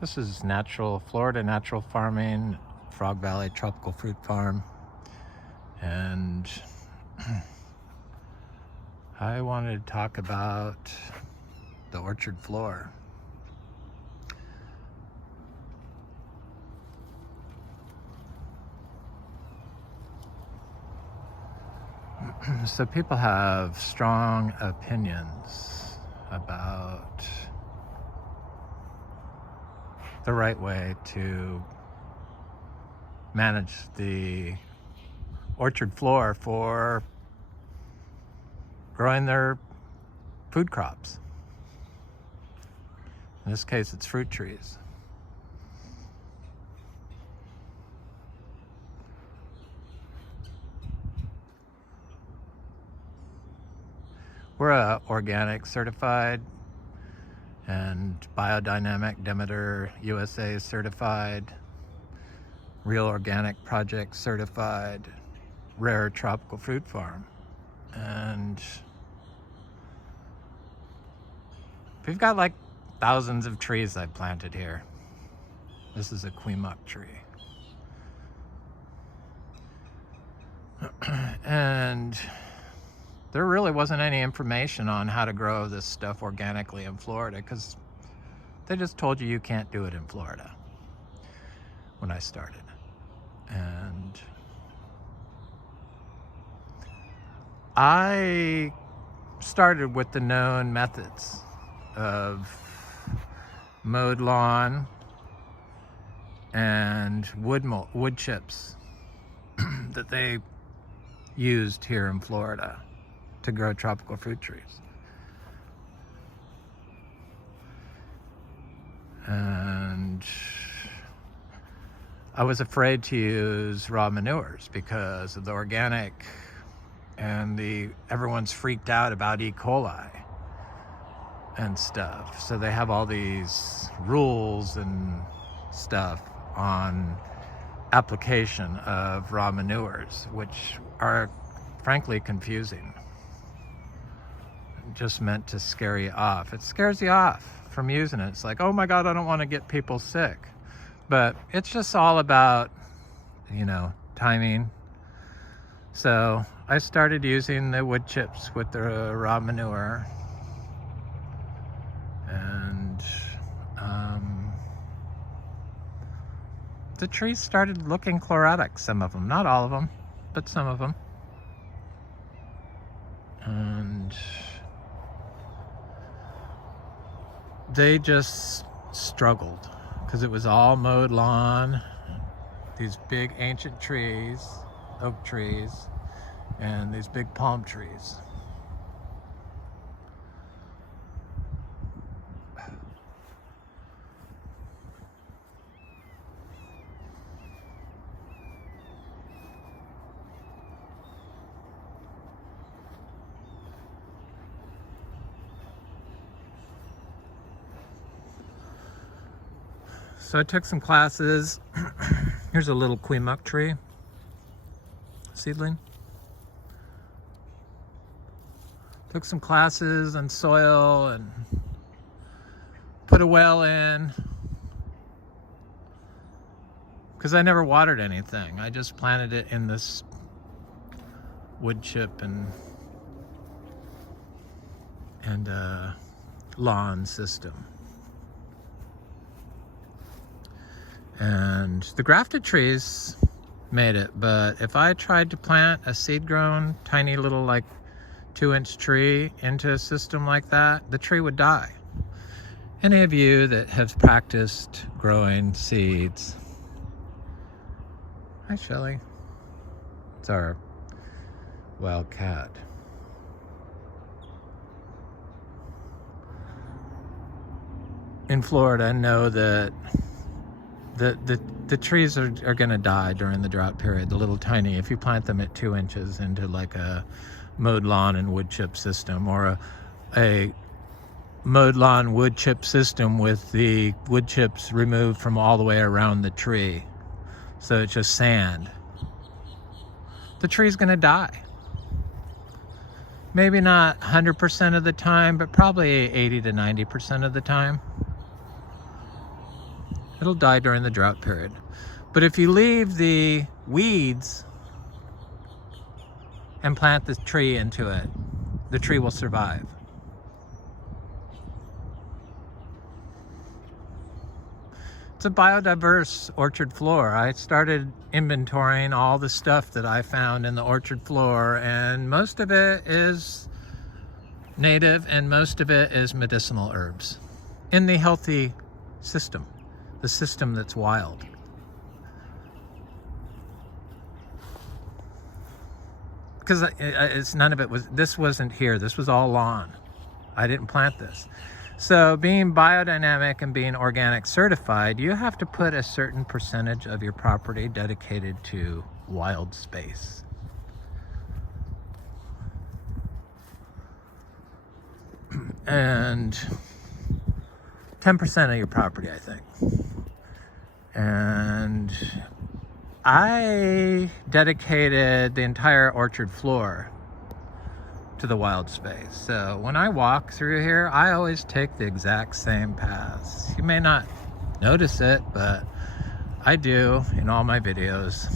This is Florida natural farming, Frog Valley Tropical Fruit Farm, and I wanted to talk about the orchard floor. So people have strong opinions about the right way to manage the orchard floor for growing their food crops. In this case, it's fruit trees. We're organic certified and Biodynamic Demeter USA certified, Real Organic Project certified, rare tropical fruit farm. And we've got like thousands of trees I've planted here. This is a queemuck tree. And there really wasn't any information on how to grow this stuff organically in Florida, because they just told you can't do it in Florida when I started. And I started with the known methods of mowed lawn and wood chips that they used here in Florida to grow tropical fruit trees. And I was afraid to use raw manures because of the organic, and everyone's freaked out about E. coli and stuff. So they have all these rules and stuff on application of raw manures, which are frankly confusing. Just meant to scare you off. It scares you off from using it. It's like, oh my God, I don't want to get people sick. But it's just all about, timing. So I started using the wood chips with the raw manure. And the trees started looking chlorotic, some of them. Not all of them, but some of them. And they just struggled because it was all mowed lawn, these big ancient trees, oak trees, and these big palm trees. So I took some classes. Here's a little queemuck tree, seedling. Took some classes on soil and put a well in, because I never watered anything. I just planted it in this wood chip and lawn system. And the grafted trees made it, but if I tried to plant a seed-grown, tiny little 2-inch tree into a system like that, the tree would die. Any of you that have practiced growing seeds? Hi, Shelly. It's our wild cat. In Florida, know that the trees are going to die during the drought period, the little tiny, if you plant them at 2 inches into a mowed lawn and wood chip system, or a mowed lawn wood chip system with the wood chips removed from all the way around the tree, so it's just sand. The tree's going to die. Maybe not 100% of the time, but probably 80 to 90% of the time. It'll die during the drought period. But if you leave the weeds and plant the tree into it, the tree will survive. It's a biodiverse orchard floor. I started inventorying all the stuff that I found in the orchard floor, and most of it is native and most of it is medicinal herbs in the healthy system, the system that's wild. Because it's none of it was, this wasn't here. This was all lawn. I didn't plant this. So being biodynamic and being organic certified, you have to put a certain percentage of your property dedicated to wild space. And 10% of your property, I think. And I dedicated the entire orchard floor to the wild space. So when I walk through here, I always take the exact same paths. You may not notice it, but I do in all my videos.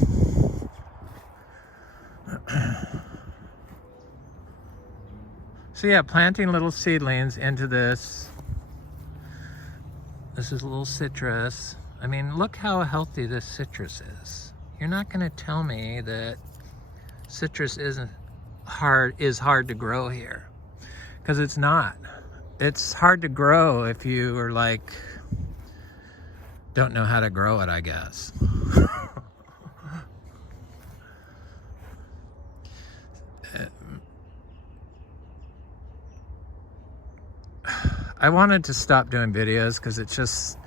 So yeah, planting little seedlings into this. This is a little citrus. I mean, look how healthy this citrus is. You're not going to tell me that citrus is hard to grow here, because it's not. It's hard to grow if you are like, don't know how to grow it, I guess. I wanted to stop doing videos because it's just,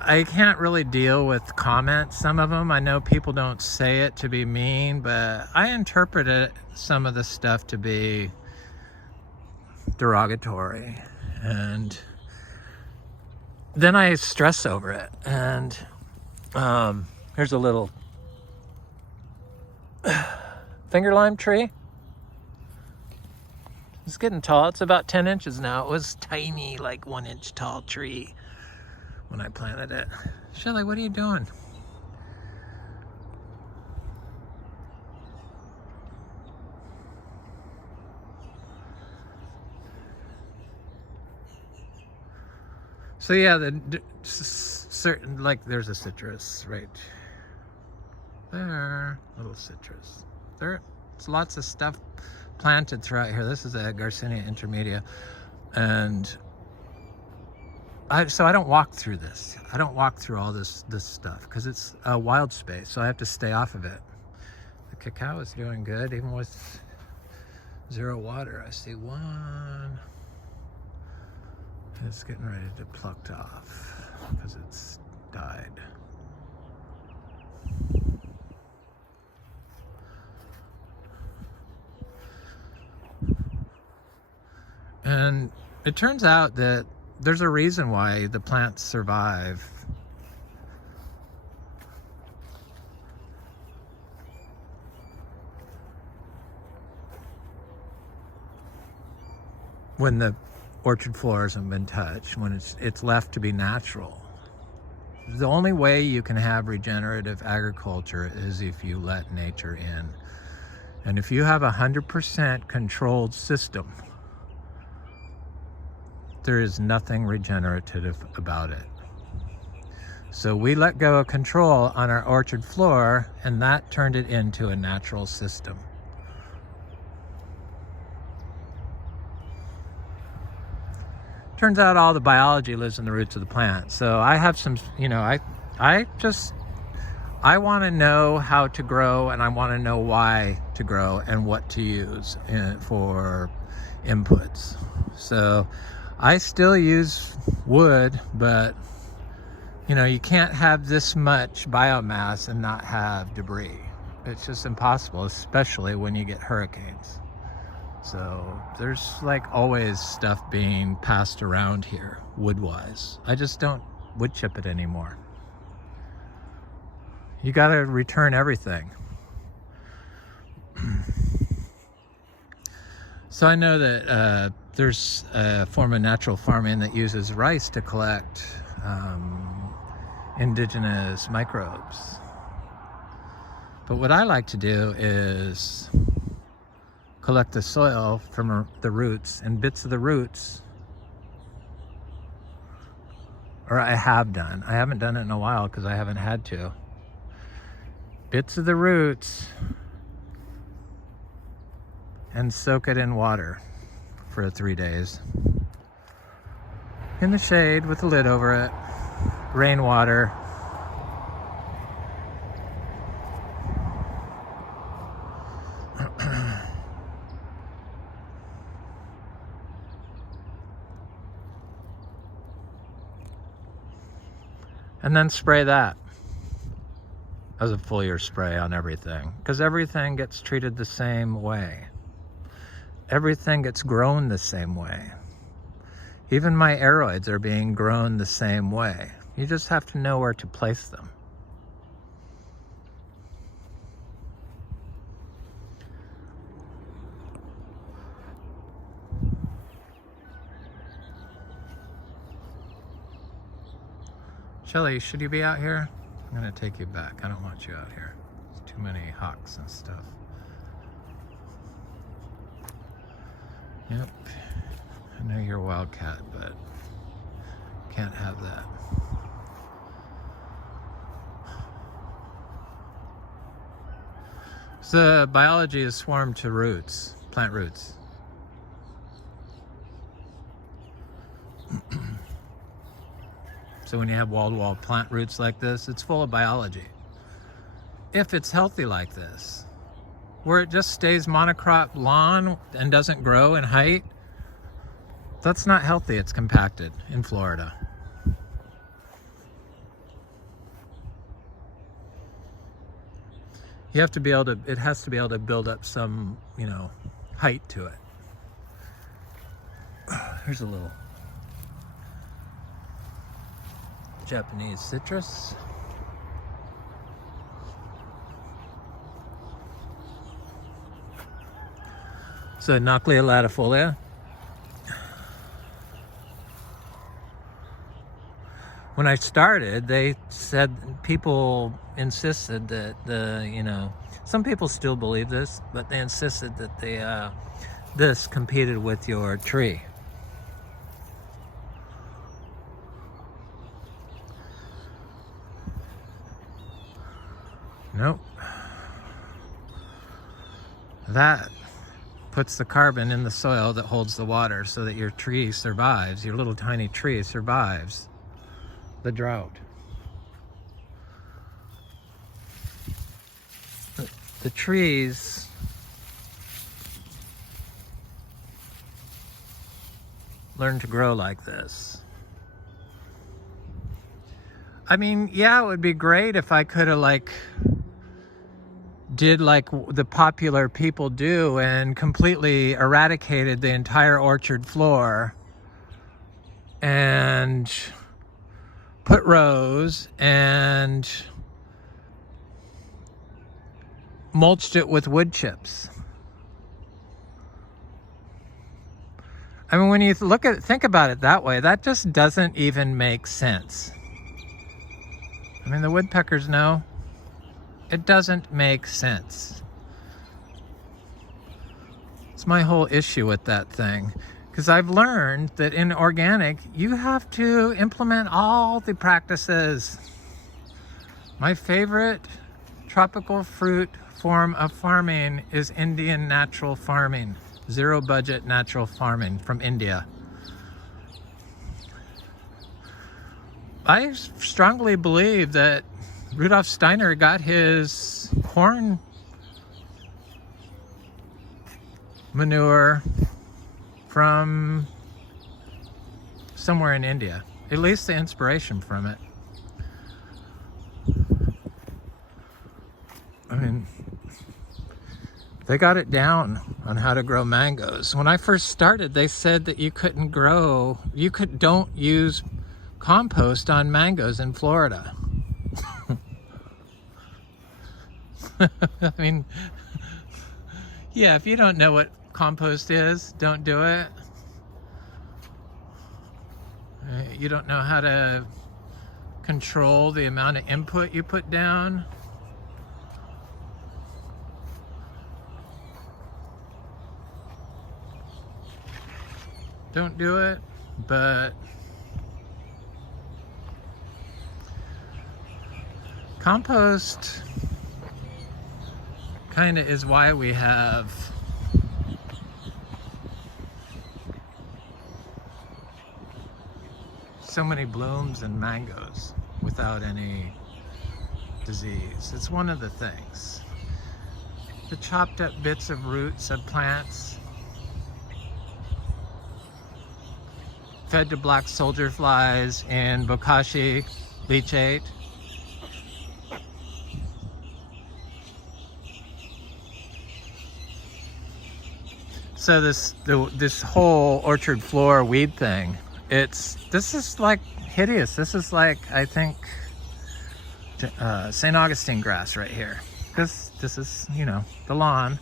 I can't really deal with comments. Some of them, I know people don't say it to be mean, but I interpret it, some of the stuff, to be derogatory. And then I stress over it. And here's a little finger lime tree. It's getting tall. It's about 10 inches now. It was tiny, like 1 inch tall tree when I planted it. Shelly, what are you doing? So yeah, certain, like, there's a citrus right there, little citrus. There's lots of stuff planted throughout here. This is a Garcinia intermedia, and so I don't walk through this. I don't walk through all this stuff because it's a wild space, so I have to stay off of it. The cacao is doing good, even with 0 water. I see one. It's getting ready to be plucked off because it's died. And it turns out that there's a reason why the plants survive. When the orchard floor hasn't been touched, when it's left to be natural. The only way you can have regenerative agriculture is if you let nature in. And if you have 100% controlled system, there is nothing regenerative about it. So we let go of control on our orchard floor, and that turned it into a natural system. Turns out all the biology lives in the roots of the plant. So I have some, I want to know how to grow, and I want to know why to grow and what to use for inputs. So I still use wood, but you can't have this much biomass and not have debris. It's just impossible, especially when you get hurricanes. So there's like always stuff being passed around here, wood-wise. I just don't wood chip it anymore. You gotta return everything. So I know that there's a form of natural farming that uses rice to collect indigenous microbes. But what I like to do is collect the soil from the roots and bits of the roots, or I have done. I haven't done it in a while because I haven't had to. Bits of the roots and soak it in water for 3 days. In the shade with the lid over it, rainwater. And then spray that as a foliar spray on everything, because everything gets treated the same way. Everything gets grown the same way. Even my aeroids are being grown the same way. You just have to know where to place them. Shelly, should you be out here? I'm gonna take you back. I don't want you out here. There's too many hawks and stuff. Yep. I know you're a wildcat, but can't have that. So biology is swarmed to roots, plant roots. So when you have wall-to-wall plant roots like this, it's full of biology. If it's healthy like this, where it just stays monocrop lawn and doesn't grow in height, that's not healthy. It's compacted in Florida. You have to be able to, it has to be able to build up some, height to it. Here's a little Japanese citrus. So Nochlea latifolia. When I started, they said, people insisted that some people still believe this, but they insisted that this competed with your tree. Nope. That puts the carbon in the soil that holds the water so that your tree survives, your little tiny tree survives the drought. The trees learn to grow like this. I mean, yeah, it would be great if I could have did like the popular people do and completely eradicated the entire orchard floor and put rows and mulched it with wood chips. I mean, when you think about it that way, that just doesn't even make sense. I mean, the woodpeckers know. It doesn't make sense. It's my whole issue with that thing. Because I've learned that in organic, you have to implement all the practices. My favorite tropical fruit form of farming is Indian natural farming. Zero budget natural farming from India. I strongly believe that Rudolf Steiner got his corn manure from somewhere in India. At least the inspiration from it. I mean, they got it down on how to grow mangoes. When I first started, they said that don't use compost on mangoes in Florida. I mean, yeah, if you don't know what compost is, don't do it. You don't know how to control the amount of input you put down. Don't do it, but compost kind of is why we have so many blooms and mangoes without any disease. It's one of the things. The chopped up bits of roots of plants fed to black soldier flies in bokashi leachate. So this whole orchard floor weed thing, this is like hideous. This is like, I think, St. Augustine grass right here. This is, you know, the lawn,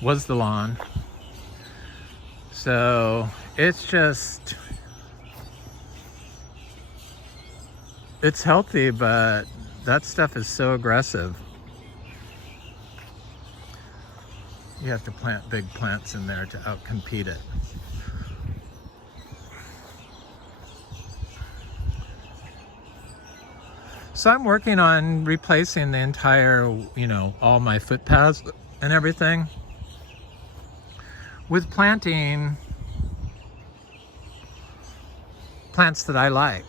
was the lawn. So it's just, it's healthy, but that stuff is so aggressive. You have to plant big plants in there to outcompete it. So I'm working on replacing the entire, you know, all my footpaths and everything with planting plants that I like.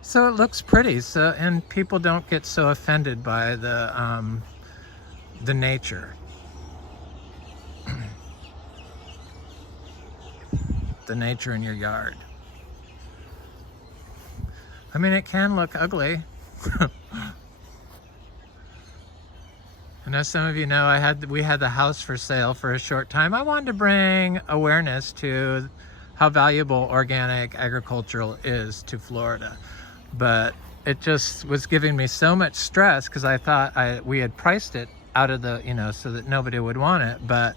So it looks pretty, so, and people don't get so offended by the nature. The nature in your yard. I mean, it can look ugly. And as some of you know, we had the house for sale for a short time. I wanted to bring awareness to how valuable organic agriculture is to Florida. But it just was giving me so much stress because I thought we had priced it out of the, you know, so that nobody would want it. But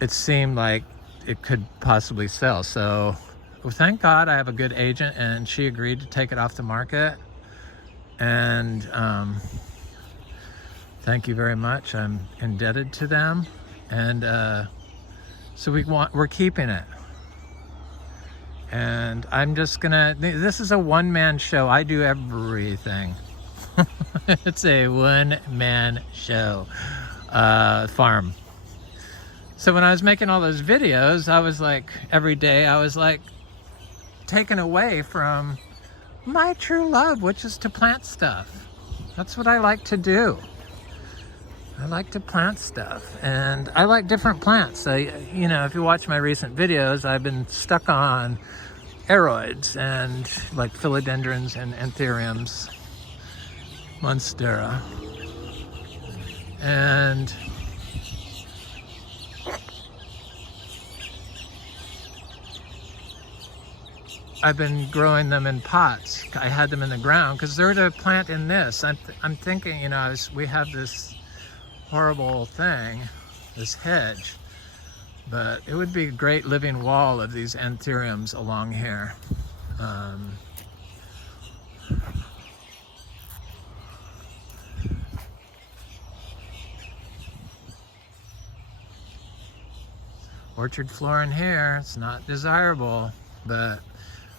it seemed like it could possibly sell. So well, thank God I have a good agent, and she agreed to take it off the market. And thank you very much. I'm indebted to them. And so we're keeping it. And I'm just gonna, this is a one-man show. I do everything. It's a one-man show farm. So when I was making all those videos, I was like, every day I was like taken away from my true love, which is to plant stuff. That's what I like to do. I like to plant stuff, and I like different plants. So, you know, if you watch my recent videos, I've been stuck on aroids and like philodendrons and anthuriums, monstera, and I've been growing them in pots. I had them in the ground because they're to plant in this. I'm thinking, you know, we have this horrible thing, this hedge, but it would be a great living wall of these anthuriums along here. Orchard floor in here, it's not desirable, but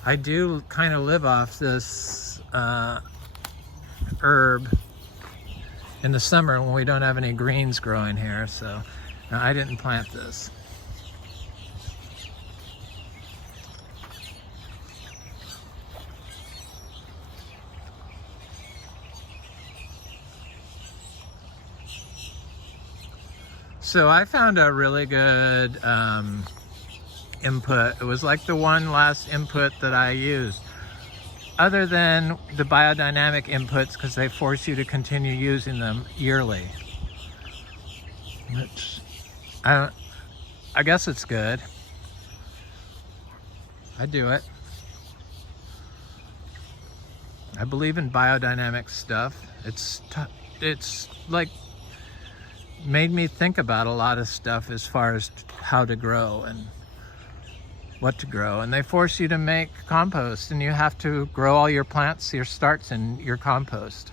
I do kind of live off this herb in the summer when we don't have any greens growing here. So now, I didn't plant this. So I found a really good input. It was like the one last input that I used, other than the biodynamic inputs, because they force you to continue using them yearly. Which, I guess it's good. I do it. I believe in biodynamic stuff. It's like made me think about a lot of stuff as far as how to grow and what to grow. And they force you to make compost, and you have to grow all your plants, your starts in your compost.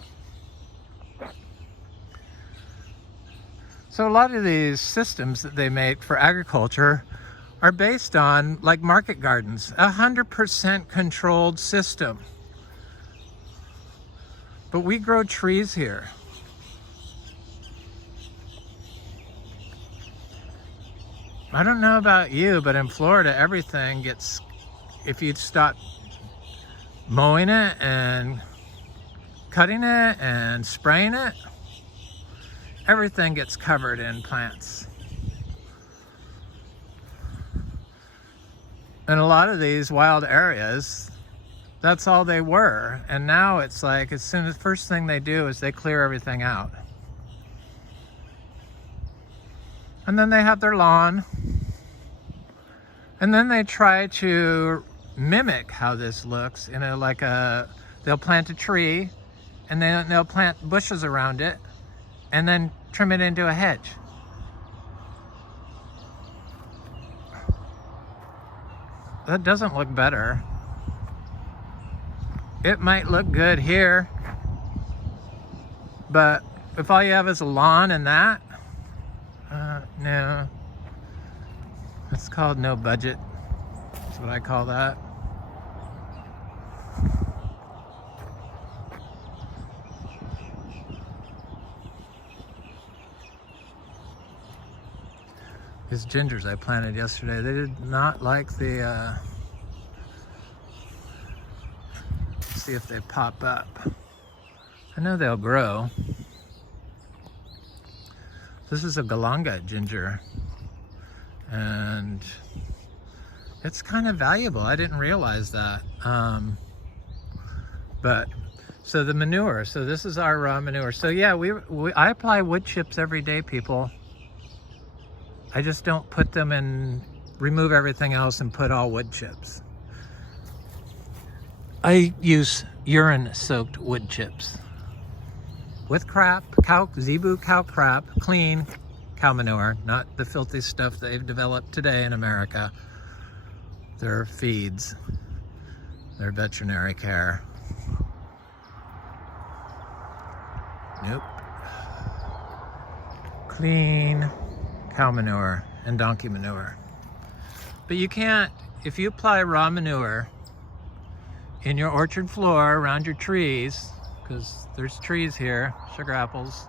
So a lot of these systems that they make for agriculture are based on, like market gardens, 100% controlled system. But we grow trees here. I don't know about you, but in Florida, everything gets, if you stop mowing it and cutting it and spraying it, everything gets covered in plants. In a lot of these wild areas, that's all they were. And now it's like, as soon as the first thing they do is they clear everything out. And then they have their lawn. And then they try to mimic how this looks. You know, like they'll plant a tree, and then they'll plant bushes around it, and then trim it into a hedge. That doesn't look better. It might look good here, but if all you have is a lawn and that, no. It's called no budget. That's what I call that. These gingers I planted yesterday, they did not like the, let's see if they pop up. I know they'll grow. This is a galanga ginger, and it's kind of valuable. I didn't realize that. But so the manure, so this is our raw manure. So yeah, I apply wood chips every day, people. I just don't put them in, remove everything else and put all wood chips. I use urine soaked wood chips with crap, zebu cow crap, clean cow manure, not the filthy stuff they've developed today in America. Their feeds, their veterinary care. Nope. Clean cow manure and donkey manure. But you can't, if you apply raw manure in your orchard floor around your trees, because there's trees here, sugar apples,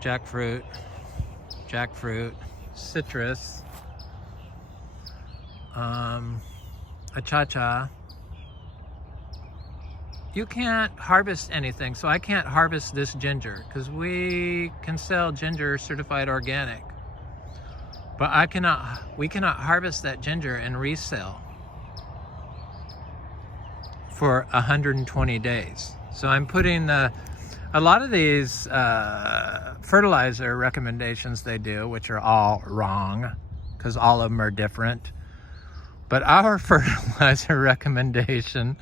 jackfruit, citrus, achacha. You can't harvest anything, so I can't harvest this ginger because we can sell ginger certified organic, but we cannot harvest that ginger and resell for 120 days. So I'm putting a lot of these fertilizer recommendations they do, which are all wrong because all of them are different. But our fertilizer recommendation,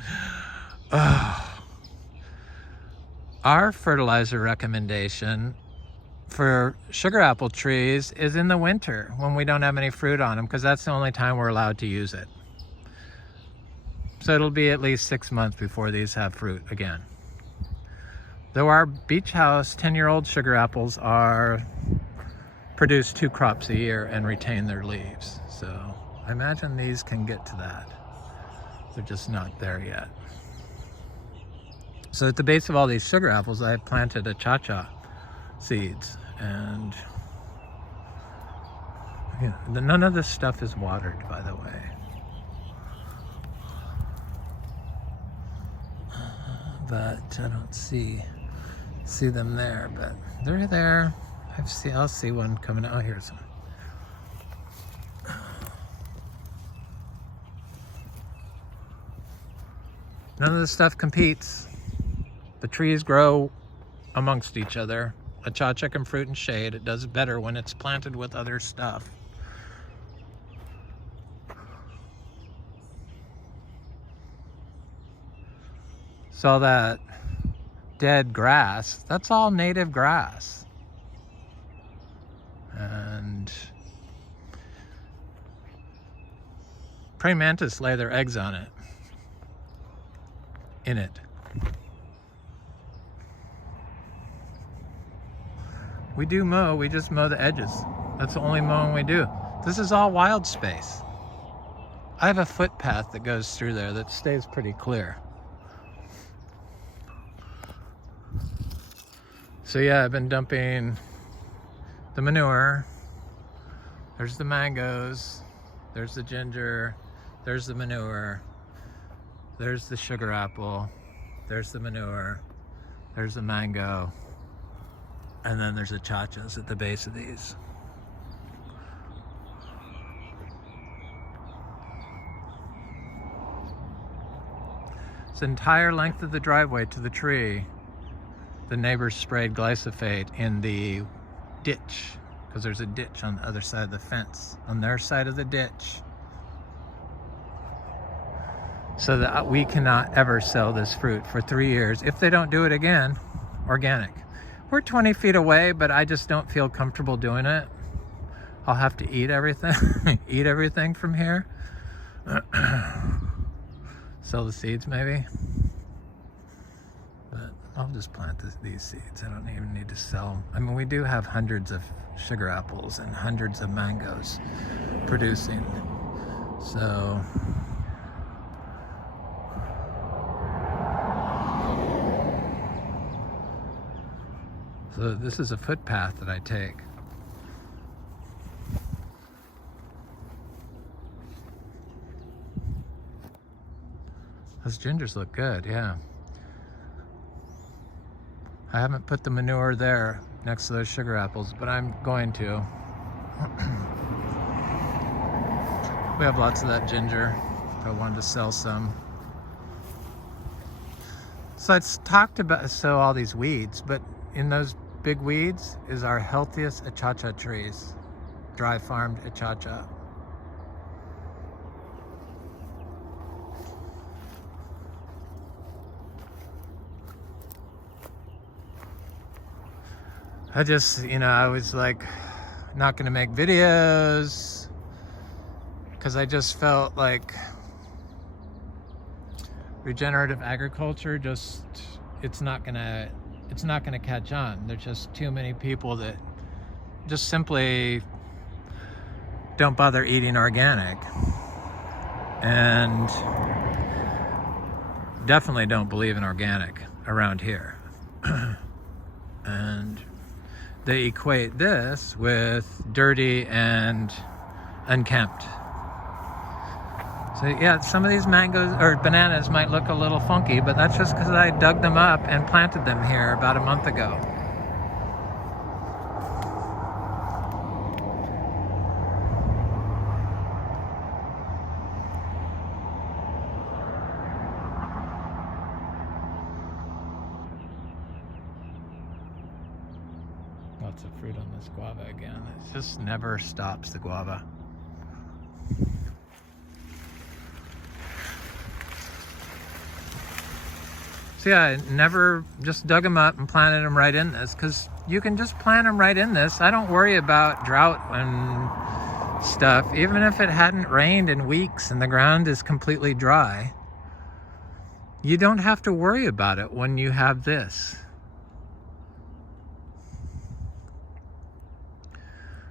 our fertilizer recommendation for sugar apple trees is in the winter when we don't have any fruit on them, because that's the only time we're allowed to use it. So it'll be at least 6 months before these have fruit again. Though our beach house 10-year-old sugar apples produce 2 crops a year and retain their leaves. So I imagine these can get to that. They're just not there yet. So at the base of all these sugar apples, I planted achacha seeds, and none of this stuff is watered, by the way. But I don't see them there, but they're there. I'll see one coming out. Oh, here's one. None of this stuff competes. The trees grow amongst each other. Achacha can fruit in shade. It does better when it's planted with other stuff. So that dead grass, that's all native grass. Praying mantis lay their eggs on it. In it. We do mow, we just mow the edges. That's the only mowing we do. This is all wild space. I have a footpath that goes through there that stays pretty clear. So yeah, I've been dumping the manure. There's the mangoes. There's the ginger. There's the manure. There's the sugar apple. There's the manure. There's the mango. And then there's the chachas at the base of these. This entire length of the driveway to the tree, the neighbors sprayed glyphosate in the ditch, because there's a ditch on the other side of the fence, on their side of the ditch, so that we cannot ever sell this fruit for 3 years if they don't do it again organic. We're 20 feet away, but I just don't feel comfortable doing it. I'll have to eat everything, eat everything from here. Sell the seeds maybe. But I'll just plant these seeds. I don't even need to sell them. I mean, we do have hundreds of sugar apples and hundreds of mangoes producing. So this is a footpath that I take. Those gingers look good, yeah. I haven't put the manure there next to those sugar apples, but I'm going to. We have lots of that ginger. I wanted to sell some. So it's talked about, so all these weeds, but in those big weeds is our healthiest achacha trees, dry farmed achacha. I just, I was like not gonna make videos because I just felt like regenerative agriculture it's not gonna catch on. There's just too many people that just simply don't bother eating organic, and definitely don't believe in organic around here. And they equate this with dirty and unkempt. So yeah, some of these mangoes or bananas might look a little funky, but that's just because I dug them up and planted them here about a month ago. Lots of fruit on this guava again. It just never stops, the guava. So yeah, I never just dug them up and planted them right in this, because you can just plant them right in this. I don't worry about drought and stuff. Even if it hadn't rained in weeks and the ground is completely dry, you don't have to worry about it when you have this.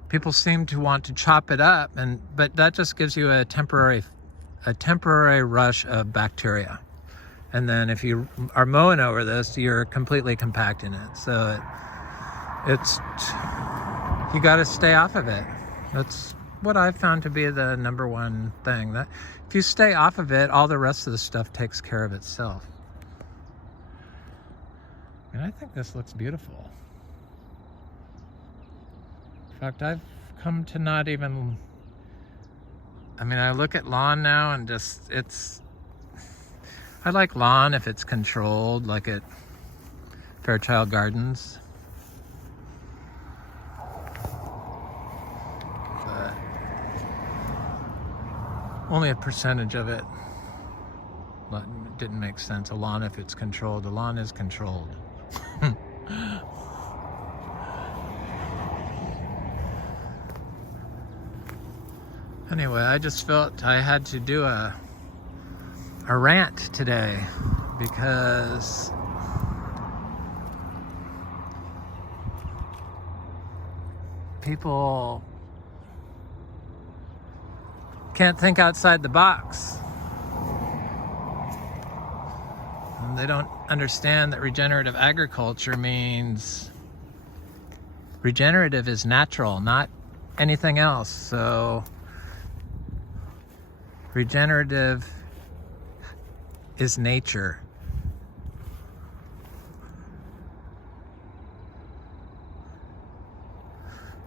People seem to want to chop it up, but that just gives you a temporary rush of bacteria. And then if you are mowing over this, you're completely compacting it. So you got to stay off of it. That's what I've found to be the number one thing. That if you stay off of it, all the rest of the stuff takes care of itself. And I think this looks beautiful. In fact, I've come to not even, I look at lawn now and just, I like lawn if it's controlled, like at Fairchild Gardens. But only a percentage of it didn't make sense. A lawn if it's controlled. A lawn is controlled. Anyway, I just felt I had to do a rant today because people can't think outside the box. And they don't understand that regenerative agriculture means regenerative is natural, not anything else. So regenerative is nature.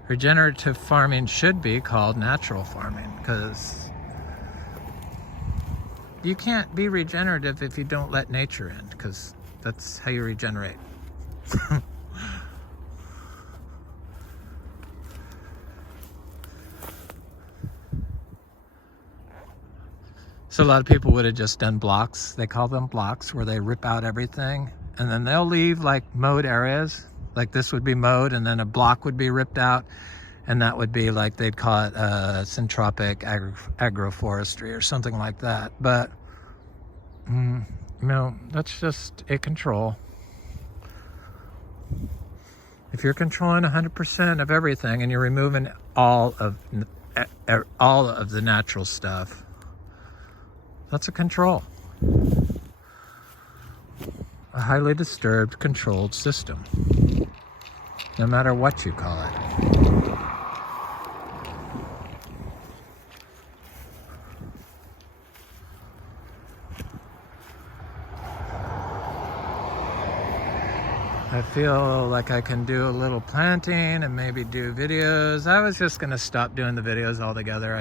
Regenerative farming should be called natural farming, because you can't be regenerative if you don't let nature in, because that's how you regenerate. So a lot of people would have just done blocks. They call them blocks, where they rip out everything and then they'll leave like mowed areas. Like this would be mowed and then a block would be ripped out, and that would be like, they'd call it syntropic agroforestry or something like that. But no, that's just a control. If you're controlling 100% of everything and you're removing all of the natural stuff, that's a control. A highly disturbed, controlled system, no matter what you call it. I feel like I can do a little planting and maybe do videos. I was just gonna stop doing the videos altogether.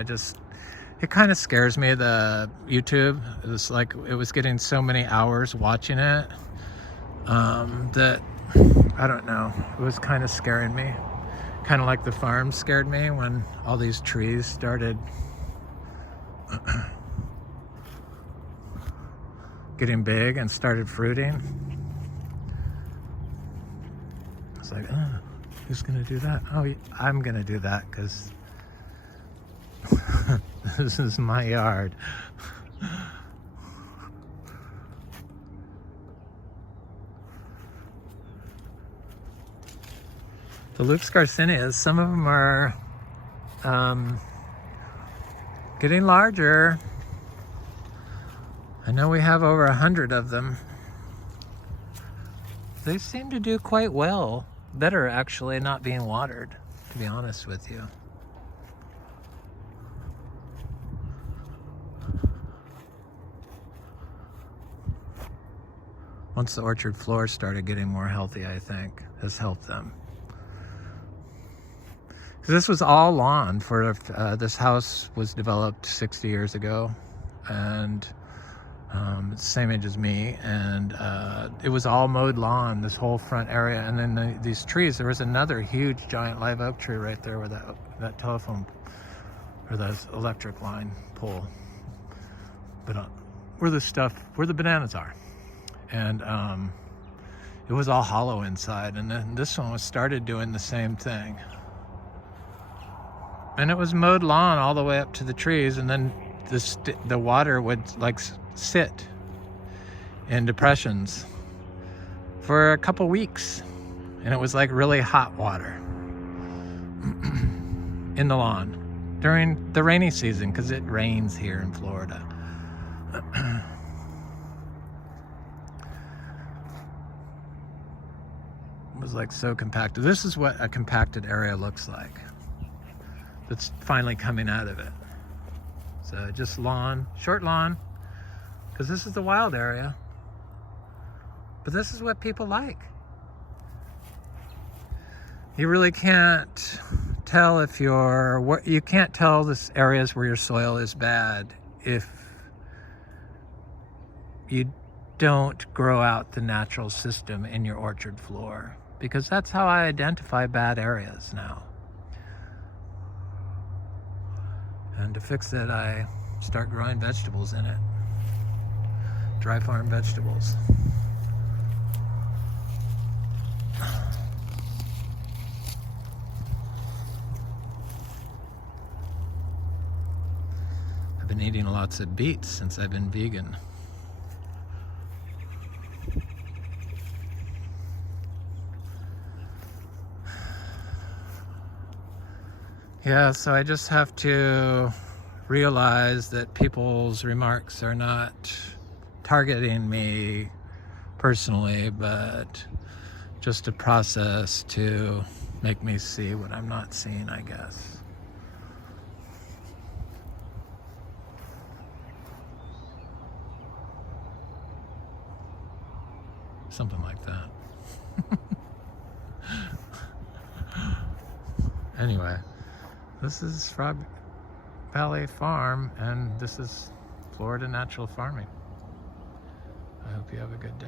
It kind of scares me, the YouTube. It was like, it was getting so many hours watching it that, I don't know, it was kind of scaring me. Kind of like the farm scared me when all these trees started getting big and started fruiting. It's like, who's gonna do that? Oh, I'm gonna do that, because this is my yard. The Lux garcinias, some of them are getting larger. I know we have over 100 of them. They seem to do quite well. Better actually not being watered, to be honest with you. Once the orchard floor started getting more healthy, I think has helped them. This was all lawn for, this house was developed 60 years ago, and same age as me, and it was all mowed lawn, this whole front area. And then these trees, there was another huge giant live oak tree right there where that telephone, or that electric line pole, but where the bananas are. And it was all hollow inside, and then this one was started doing the same thing. And it was mowed lawn all the way up to the trees, and then the water would like sit in depressions for a couple weeks, and it was like really hot water in the lawn during the rainy season, because it rains here in Florida. It was like so compacted. This is what a compacted area looks like. That's finally coming out of it. So just lawn, short lawn, because this is the wild area. But this is what people like. You really can't tell if you can't tell this areas where your soil is bad if you don't grow out the natural system in your orchard floor, because that's how I identify bad areas now. And to fix it, I start growing vegetables in it. Dry farm vegetables. been eating lots of beets since I've been vegan. Yeah, so I just have to realize that people's remarks are not targeting me personally, but just a process to make me see what I'm not seeing, I guess. Something like that. Anyway, this is Frog Valley Farm, and this is Florida Natural Farming. I hope you have a good day.